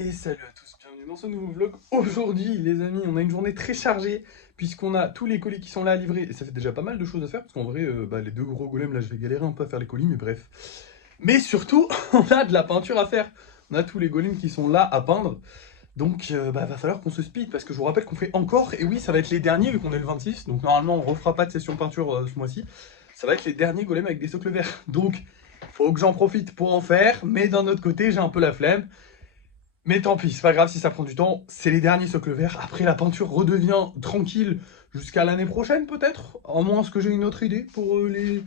Et salut à tous, bienvenue dans ce nouveau vlog. Aujourd'hui les amis, on a une journée très chargée puisqu'on a tous les colis qui sont là à livrer et ça fait déjà pas mal de choses à faire parce qu'en vrai les deux gros golems là je vais galérer un peu à faire les colis mais bref. Mais surtout on a de la peinture à faire, on a tous les golems qui sont là à peindre donc va falloir qu'on se speed parce que je vous rappelle qu'on fait encore, et oui ça va être les derniers vu qu'on est le 26 donc normalement on refera pas de session peinture ce mois-ci. Ça va être les derniers golems avec des socles verts donc faut que j'en profite pour en faire, mais d'un autre côté j'ai un peu la flemme. Mais tant pis, c'est pas grave si ça prend du temps, c'est les derniers socles verts. Après, la peinture redevient tranquille jusqu'à l'année prochaine, peut-être. À moins que j'ai une autre idée pour les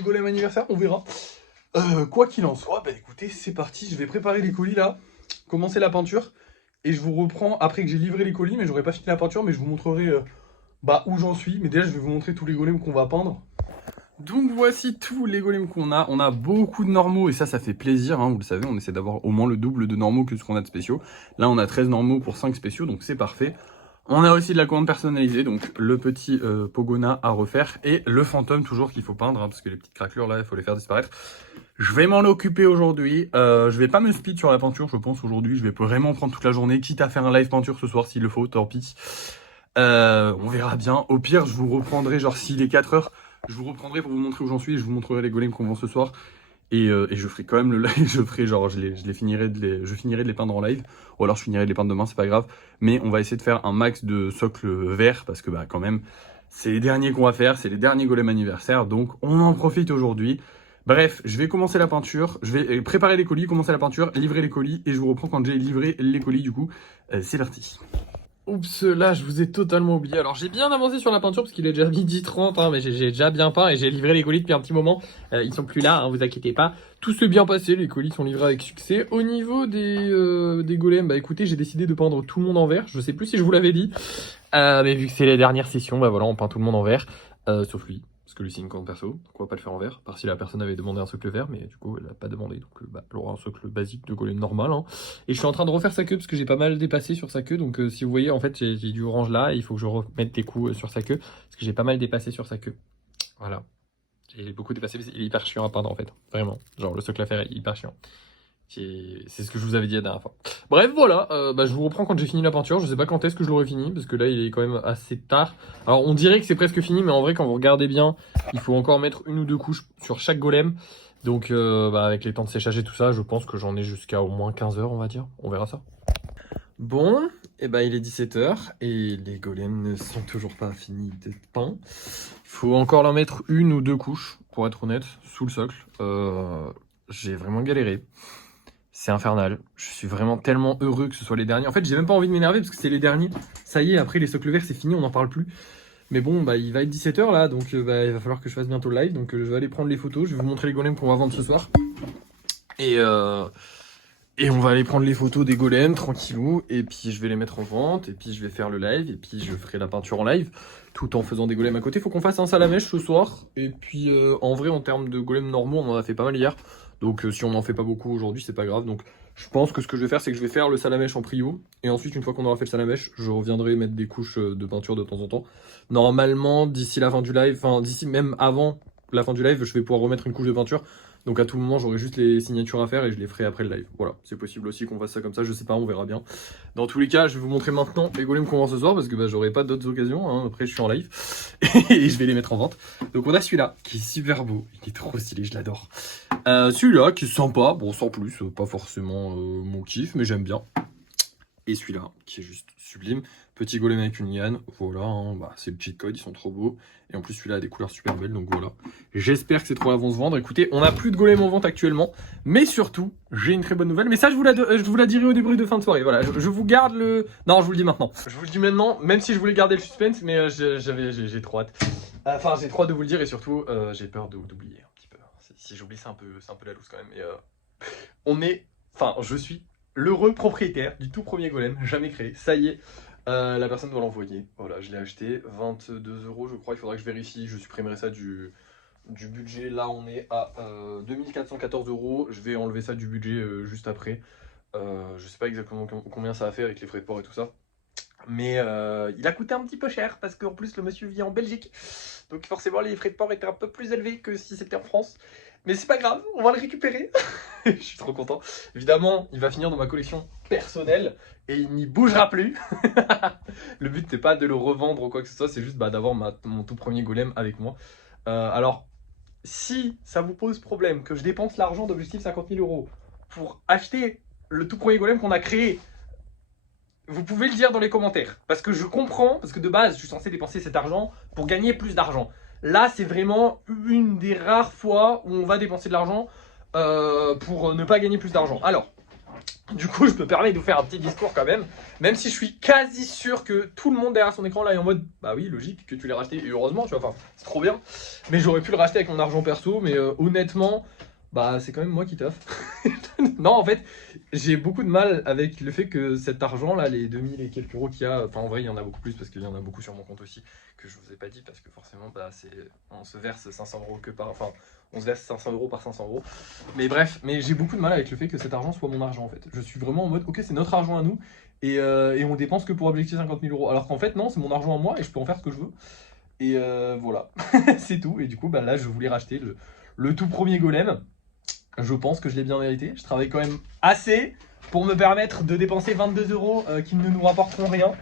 golems anniversaires, on verra. Quoi qu'il en soit, bah écoutez, c'est parti. Je vais préparer les colis là, commencer la peinture. Et je vous reprends après que j'ai livré les colis, mais j'aurai pas fini la peinture, mais je vous montrerai où j'en suis. Mais déjà, je vais vous montrer tous les golems qu'on va peindre. Donc voici tous les golems qu'on a. On a beaucoup de normaux et ça fait plaisir, hein, vous le savez, on essaie d'avoir au moins le double de normaux que ce qu'on a de spéciaux. Là on a 13 normaux pour 5 spéciaux, donc c'est parfait. On a aussi de la commande personnalisée, donc le petit Pogona à refaire et le fantôme toujours qu'il faut peindre, hein, parce que les petites craquelures là, il faut les faire disparaître. Je vais m'en occuper aujourd'hui, je vais pas me speed sur la peinture, je pense aujourd'hui, je vais vraiment prendre toute la journée, quitte à faire un live peinture ce soir s'il le faut, tant pis. On verra bien, au pire je vous reprendrai genre s'il est 4 heures. Je vous reprendrai pour vous montrer où j'en suis et je vous montrerai les golems qu'on vend ce soir. Et je ferai quand même le live, je ferai genre, je finirai de les peindre en live. Ou alors je finirai de les peindre demain, c'est pas grave. Mais on va essayer de faire un max de socles verts parce que quand même, c'est les derniers qu'on va faire, c'est les derniers golems anniversaires. Donc on en profite aujourd'hui. Bref, je vais commencer la peinture, je vais préparer les colis, commencer la peinture, livrer les colis. Et je vous reprends quand j'ai livré les colis du coup. C'est parti. Oups, là je vous ai totalement oublié. Alors j'ai bien avancé sur la peinture parce qu'il est déjà midi 30, hein, mais j'ai déjà bien peint et j'ai livré les colis depuis un petit moment. Ils sont plus là, hein, vous inquiétez pas. Tout s'est bien passé, les colis sont livrés avec succès. Au niveau des golems, écoutez, j'ai décidé de peindre tout le monde en vert. Je sais plus si je vous l'avais dit. Mais vu que c'est les dernières sessions, voilà, on peint tout le monde en vert. Sauf lui, parce que lui c'est une compte perso, donc on va pas le faire en vert. Par si la personne avait demandé un socle vert, mais du coup elle a pas demandé, donc elle aura un socle basique de golem normal. Hein. Et je suis en train de refaire sa queue parce que j'ai pas mal dépassé sur sa queue, donc si vous voyez en fait j'ai du orange là, et il faut que je remette des coups sur sa queue, parce que j'ai pas mal dépassé sur sa queue. Voilà. J'ai beaucoup dépassé, il est hyper chiant à peindre en fait, vraiment. Genre le socle à faire est hyper chiant. C'est ce que je vous avais dit la dernière fois. Bref, voilà, je vous reprends quand j'ai fini la peinture. Je sais pas quand est-ce que je l'aurai fini, parce que là, il est quand même assez tard. Alors, on dirait que c'est presque fini, mais en vrai, quand vous regardez bien, il faut encore mettre une ou deux couches sur chaque golem. Donc, avec les temps de séchage et tout ça, je pense que j'en ai jusqu'à au moins 15 heures, on va dire. On verra ça. Bon, il est 17 heures et les golems ne sont toujours pas finis d'être peints. Il faut encore leur mettre une ou deux couches, pour être honnête, sous le socle. J'ai vraiment galéré. C'est infernal. Je suis vraiment tellement heureux que ce soit les derniers. En fait, j'ai même pas envie de m'énerver parce que c'est les derniers. Ça y est, après les socles verts, c'est fini, on n'en parle plus. Mais bon, il va être 17 h là, donc il va falloir que je fasse bientôt le live. Donc je vais aller prendre les photos, je vais vous montrer les golems qu'on va vendre ce soir. Et on va aller prendre les photos des golems, tranquillou. Et puis je vais les mettre en vente, et puis je vais faire le live, et puis je ferai la peinture en live, tout en faisant des golems à côté. Faut qu'on fasse un salamèche ce soir. Et puis en vrai, en termes de golems normaux, on en a fait pas mal hier. Donc si on n'en fait pas beaucoup aujourd'hui, c'est pas grave. Donc je pense que ce que je vais faire, c'est que je vais faire le salamèche en prio. Et ensuite, une fois qu'on aura fait le salamèche, je reviendrai mettre des couches de peinture de temps en temps. Normalement, d'ici la fin du live, enfin d'ici même avant la fin du live, je vais pouvoir remettre une couche de peinture. Donc à tout moment, j'aurai juste les signatures à faire et je les ferai après le live. Voilà, c'est possible aussi qu'on fasse ça comme ça, je sais pas, on verra bien. Dans tous les cas, je vais vous montrer maintenant les golems qu'on vend ce soir parce que j'aurai pas d'autres occasions. Hein. Après, je suis en live et je vais les mettre en vente. Donc on a celui-là qui est super beau, il est trop stylé, je l'adore. Celui-là qui est sympa, bon sans plus, pas forcément mon kiff, mais j'aime bien. Et celui-là qui est juste sublime. Petit golem avec une liane, voilà, hein, c'est le cheat code, ils sont trop beaux. Et en plus celui-là a des couleurs super belles, donc voilà. J'espère que ces trois vont se vendre. Écoutez, on n'a plus de golem en vente actuellement, mais surtout, j'ai une très bonne nouvelle. Mais ça, je vous la dirai au débrief de fin de soirée. Voilà, je vous garde le... Non, je vous le dis maintenant. Je vous le dis maintenant, même si je voulais garder le suspense, mais j'ai trop hâte. Enfin, j'ai trop hâte de vous le dire et surtout, j'ai peur d'oublier un petit peu. Si j'oublie, c'est un peu la loose quand même. Et je suis l'heureux propriétaire du tout premier golem jamais créé. Ça y est. La personne doit l'envoyer. Voilà, je l'ai acheté. 22 € je crois. Il faudra que je vérifie. Je supprimerai ça du budget. Là, on est à 2414 €. Je vais enlever ça du budget juste après. Je sais pas exactement combien ça va faire avec les frais de port et tout ça. Mais il a coûté un petit peu cher parce qu'en plus, le monsieur vit en Belgique. Donc forcément, les frais de port étaient un peu plus élevés que si c'était en France. Mais c'est pas grave, on va le récupérer. Je suis trop content. Évidemment, il va finir dans ma collection personnel et il n'y bougera plus. Le but n'est pas de le revendre ou quoi que ce soit, c'est juste d'avoir mon tout premier golem avec moi. Alors, si ça vous pose problème que je dépense l'argent d'Objectif 50 000 € pour acheter le tout premier golem qu'on a créé, vous pouvez le dire dans les commentaires. Parce que je comprends, parce que de base, je suis censé dépenser cet argent pour gagner plus d'argent. Là, c'est vraiment une des rares fois où on va dépenser de l'argent pour ne pas gagner plus d'argent. Alors, du coup, je me permets de vous faire un petit discours quand même si je suis quasi sûr que tout le monde derrière son écran là est en mode bah oui, logique que tu l'aies racheté, et heureusement, tu vois, enfin, c'est trop bien. Mais j'aurais pu le racheter avec mon argent perso, mais honnêtement, bah c'est quand même moi qui taffe. Non, en fait, j'ai beaucoup de mal avec le fait que cet argent là, les 2000 et quelques euros qu'il y a, enfin en vrai, il y en a beaucoup plus parce qu'il y en a beaucoup sur mon compte aussi, que je vous ai pas dit parce que forcément, bah on se verse 500 € que par. Enfin, on se verse 500 € par 500 €. Mais bref, mais j'ai beaucoup de mal avec le fait que cet argent soit mon argent en fait. Je suis vraiment en mode, ok, c'est notre argent à nous et on dépense que pour Objectif 50 000 €. Alors qu'en fait, non, c'est mon argent à moi et je peux en faire ce que je veux. Et voilà, c'est tout. Et du coup, bah, là, je voulais racheter le tout premier golem. Je pense que je l'ai bien mérité. Je travaille quand même assez pour me permettre de dépenser 22 € qui ne nous rapporteront rien.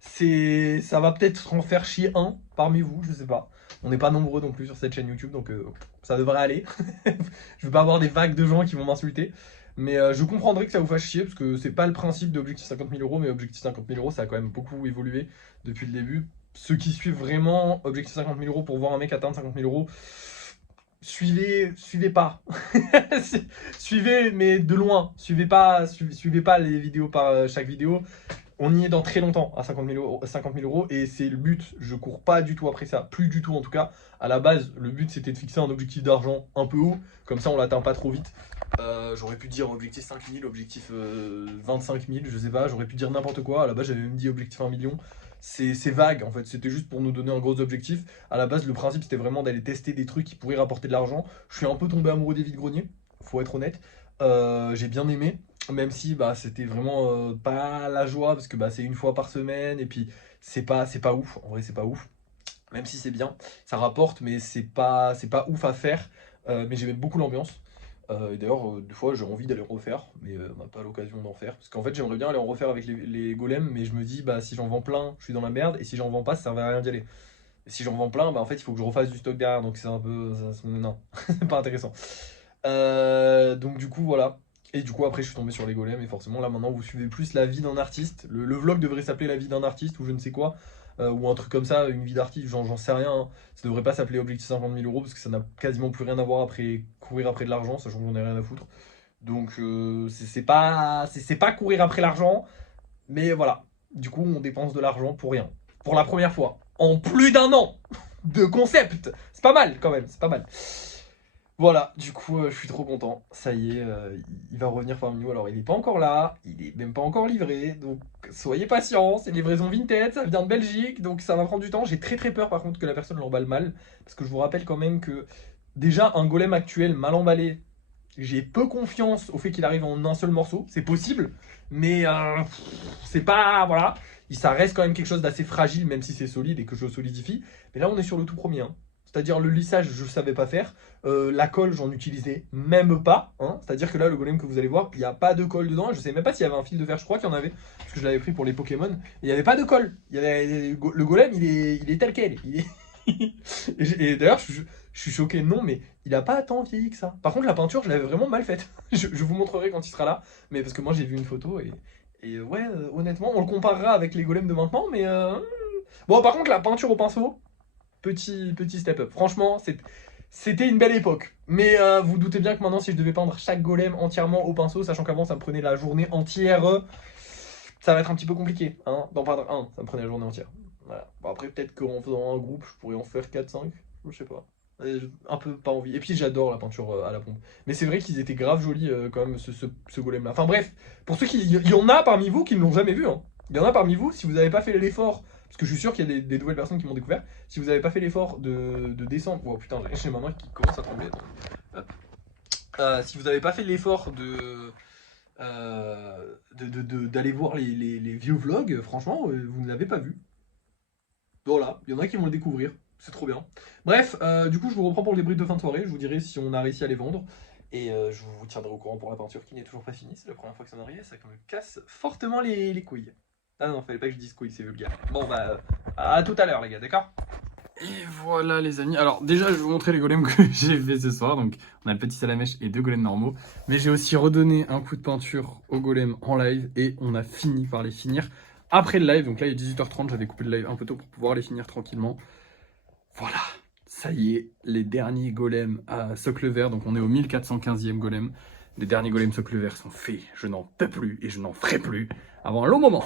Ça va peut-être en faire chier un parmi vous, je sais pas. On n'est pas nombreux non plus sur cette chaîne YouTube, donc ça devrait aller. Je veux pas avoir des vagues de gens qui vont m'insulter. Mais je comprendrai que ça vous fasse chier, parce que c'est pas le principe d'Objectif 50 000 €, mais Objectif 50 000 €, ça a quand même beaucoup évolué depuis le début. Ceux qui suivent vraiment Objectif 50 000 € pour voir un mec atteindre 50 000 €, suivez pas. Suivez, mais de loin. Suivez pas les vidéos par chaque vidéo. On y est dans très longtemps à 50 000 €, et c'est le but. Je cours pas du tout après ça, plus du tout en tout cas. À la base, le but c'était de fixer un objectif d'argent un peu haut, comme ça on l'atteint pas trop vite. J'aurais pu dire objectif 5 000, objectif 25 000, je sais pas, j'aurais pu dire n'importe quoi. À la base, j'avais même dit objectif 1 million. C'est vague en fait, c'était juste pour nous donner un gros objectif. À la base, le principe c'était vraiment d'aller tester des trucs qui pourraient rapporter de l'argent. Je suis un peu tombé amoureux des vides-greniers, faut être honnête. J'ai bien aimé, même si bah, c'était vraiment pas la joie, parce que bah, c'est une fois par semaine, et puis c'est pas ouf, en vrai c'est pas ouf. Même si c'est bien, ça rapporte, mais c'est pas ouf à faire. Mais j'aimais beaucoup l'ambiance. Et d'ailleurs, des fois, j'ai envie d'aller refaire, mais on n'a pas l'occasion d'en faire. Parce qu'en fait, j'aimerais bien aller en refaire avec les golems, mais je me dis, bah, si j'en vends plein, je suis dans la merde, et si j'en vends pas, ça servait à rien d'y aller. Et si j'en vends plein, bah, en fait, il faut que je refasse du stock derrière, donc c'est un peu. Non, c'est pas intéressant. Donc, du coup, voilà. Et du coup, après, je suis tombé sur les golems, et forcément, là, maintenant, vous suivez plus la vie d'un artiste. Le vlog devrait s'appeler La vie d'un artiste, ou je ne sais quoi. Ou un truc comme ça, une vie d'artiste, j'en sais rien, hein. Ça devrait pas s'appeler Objectif 50 000 € parce que ça n'a quasiment plus rien à voir après courir après de l'argent, sachant que j'en ai rien à foutre. Donc c'est pas courir après l'argent, mais voilà. Du coup, on dépense de l'argent pour rien. Pour la première fois. En plus d'1 an de concept. C'est pas mal quand même, c'est pas mal. Voilà, du coup, je suis trop content. Ça y est, il va revenir parmi nous. Alors, il n'est pas encore là, il est même pas encore livré. Donc, soyez patients. C'est livraison Vinted, ça vient de Belgique. Donc, ça va prendre du temps. J'ai très peur, par contre, que la personne l'emballe mal. Parce que je vous rappelle quand même que, déjà, un golem actuel mal emballé, j'ai peu confiance au fait qu'il arrive en un seul morceau. C'est possible, mais c'est pas. Voilà. Ça reste quand même quelque chose d'assez fragile, même si c'est solide et que je le solidifie. Mais là, on est sur le tout premier, hein. C'est-à-dire le lissage, je ne savais pas faire. La colle, j'en utilisais même pas, hein. C'est-à-dire que là, le golem que vous allez voir, il n'y a pas de colle dedans. Je ne sais même pas s'il y avait un fil de fer, je crois qu'il y en avait, parce que je l'avais pris pour les Pokémon. Il n'y avait pas de colle. Le golem, il est tel quel. Et d'ailleurs, je suis choqué, non, mais il n'a pas tant vieilli que ça. Par contre, la peinture, je l'avais vraiment mal faite. Je vous montrerai quand il sera là, mais parce que moi, j'ai vu une photo et ouais, honnêtement, on le comparera avec les golems de maintenant, mais bon, par contre, la peinture au pinceau, petit step up. Franchement, c'était une belle époque. Mais vous doutez bien que maintenant, si je devais peindre chaque golem entièrement au pinceau, sachant qu'avant, ça me prenait la journée entière, ça va être un petit peu compliqué, hein, d'en peindre un. Ça me prenait la journée entière. Voilà. Bon, après, peut-être qu'en faisant un groupe, je pourrais en faire 4-5. Je sais pas. Un peu pas envie. Et puis, j'adore la peinture à la pompe. Mais c'est vrai qu'ils étaient grave jolis, quand même, ce golem-là. Enfin, bref, pour ceux qui. Il y en a parmi vous qui ne l'ont jamais vu, hein. Il y en a parmi vous, si vous n'avez pas fait l'effort, parce que je suis sûr qu'il y a des nouvelles personnes qui m'ont découvert, si vous n'avez pas fait l'effort de descendre. Oh putain, j'ai ma main qui commence à trembler. Hop. Si vous n'avez pas fait l'effort d'aller voir les vieux vlogs, franchement, vous ne l'avez pas vu. Voilà, il y en a qui vont le découvrir, c'est trop bien. Bref, du coup, je vous reprends pour le débrief de fin de soirée, je vous dirai si on a réussi à les vendre. Et je vous tiendrai au courant pour la peinture qui n'est toujours pas finie. C'est la première fois que ça m'arrive, ça me casse fortement les couilles. Ah non, fallait pas que je dise couilles, c'est vulgaire. Bon bah, à tout à l'heure les gars, d'accord? Et voilà les amis, alors déjà je vais vous montrer les golems que j'ai fait ce soir. Donc on a le petit salamèche et 2 golems normaux. Mais j'ai aussi redonné un coup de peinture aux golems en live. Et on a fini par les finir après le live. Donc là il est 18h30, j'avais coupé le live un peu tôt pour pouvoir les finir tranquillement. Voilà, ça y est, les derniers golems à socle vert. Donc on est au 1415e golem. Les derniers golems socle vert sont faits. Je n'en peux plus et je n'en ferai plus avant un long moment.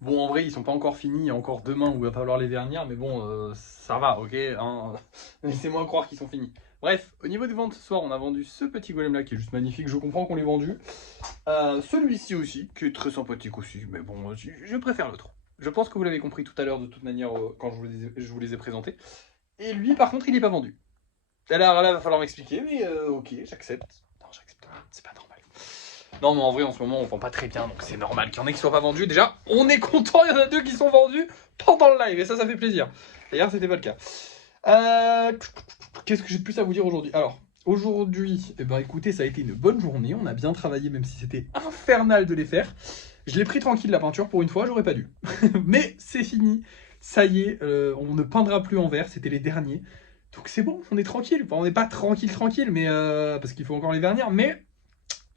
Bon, en vrai, ils sont pas encore finis. Il y a encore demain où il va falloir les vernir. Mais bon, ça va, ok hein. Laissez-moi croire qu'ils sont finis. Bref, au niveau des ventes ce soir, on a vendu ce petit golem là qui est juste magnifique. Je comprends qu'on l'ait vendu. Celui-ci aussi, qui est très sympathique aussi. Mais bon, je préfère l'autre. Je pense que vous l'avez compris tout à l'heure de toute manière quand je vous les ai présentés. Et lui, par contre, il n'est pas vendu. Alors là, il va falloir m'expliquer, mais ok, j'accepte. Non, j'accepte pas, c'est pas normal. Non, mais en vrai, en ce moment, on vend pas très bien, donc c'est normal qu'il y en ait qui soient pas vendus. Déjà, on est content, il y en a 2 qui sont vendus pendant le live, et ça fait plaisir. D'ailleurs, c'était pas le cas. Qu'est-ce que j'ai de plus à vous dire aujourd'hui? Alors, aujourd'hui, eh ben, écoutez, ça a été une bonne journée. On a bien travaillé, même si c'était infernal de les faire. Je l'ai pris tranquille, la peinture, pour une fois, j'aurais pas dû. Mais c'est fini. Ça y est, on ne peindra plus en vert, c'était les derniers. Donc c'est bon, on est tranquille. Enfin, on n'est pas tranquille, mais parce qu'il faut encore les vernir, mais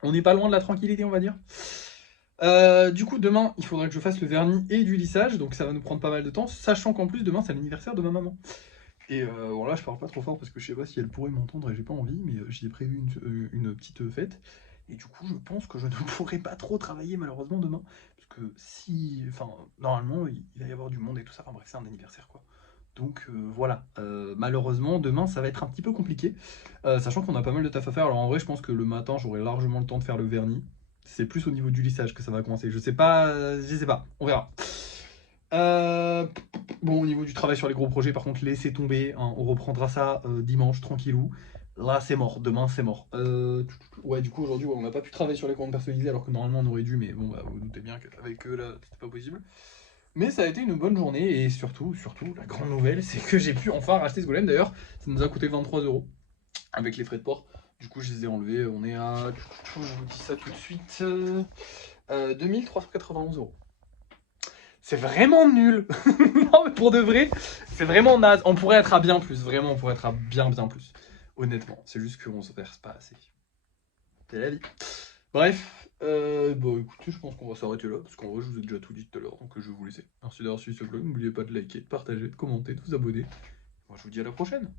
on n'est pas loin de la tranquillité, on va dire. Du coup, demain, il faudrait que je fasse le vernis et du lissage, donc ça va nous prendre pas mal de temps, sachant qu'en plus, demain, c'est l'anniversaire de ma maman. Et bon là, je parle pas trop fort parce que je sais pas si elle pourrait m'entendre et j'ai pas envie, mais j'y ai prévu une petite fête. Et du coup, je pense que je ne pourrai pas trop travailler malheureusement demain. Parce que si. Enfin, normalement, il va y avoir du monde et tout ça. Enfin bref, c'est un anniversaire quoi. Donc voilà. Malheureusement, demain, ça va être un petit peu compliqué. Sachant qu'on a pas mal de taf à faire. Alors en vrai, je pense que le matin, j'aurai largement le temps de faire le vernis. C'est plus au niveau du lissage que ça va commencer. Je sais pas. Je sais pas. On verra. Euh, Bon, au niveau du travail sur les gros projets, par contre, laissez tomber, hein, on reprendra ça dimanche, tranquillou. Là, c'est mort, demain, c'est mort. Ouais, du coup, aujourd'hui, ouais, on n'a pas pu travailler sur les commandes personnalisées, alors que normalement, on aurait dû, mais bon, bah, vous, vous doutez bien qu'avec eux, là, c'était pas possible. Mais ça a été une bonne journée, et surtout, la grande nouvelle, c'est que j'ai pu enfin racheter ce golem. D'ailleurs, ça nous a coûté 23 euros, avec les frais de port. Du coup, je les ai enlevés, on est à, je vous dis ça tout de suite, 2391 euros. C'est vraiment nul. Non, mais pour de vrai, c'est vraiment naze. On pourrait être à bien plus. Vraiment, on pourrait être à bien plus. Honnêtement, c'est juste qu'on se verse pas assez. C'est la vie. Bref, bon, écoutez, je pense qu'on va s'arrêter là. Parce qu'en vrai, je vous ai déjà tout dit tout à l'heure. Donc, je vais vous laisser. Merci d'avoir suivi ce vlog. N'oubliez pas de liker, de partager, de commenter, de vous abonner. Moi, je vous dis à la prochaine.